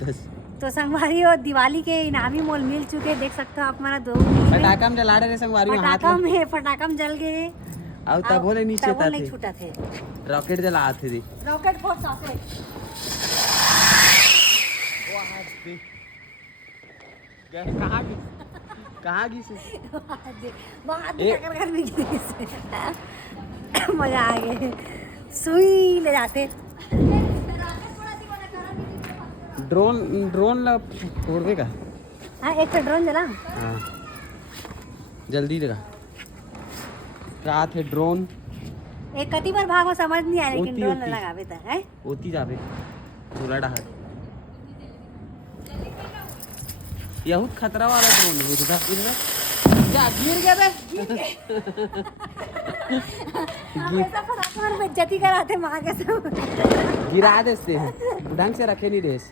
तो संगवारी और दिवाली के इनामी मोल मिल चुके, देख सकते हो आप हमारा दो फटाका में जला रहे संगवारी में हाथ फटाका में जल गए और तब बोले नीचे था नहीं छूटा थे। रॉकेट जला थे दी रॉकेट फोर्स आते कहाँ गई से मजा आ गए, सुई ले जाते। ड्रोन ला छोड़ देगा। हाँ एक तो ड्रोन जला। हाँ जल्दी लगा रात है ड्रोन एक कति बार भागो समझ नहीं आया, लेकिन ड्रोन ओती। लगावे था है होती जावे पूरा डहार बहुत खतरा वाला ड्रोन है इधर क्या गिर गया बे हमेशा फटाफट बेइज्जती कराते माँ के सब। गिरा देते हैं ढंग से रखे नहीं देश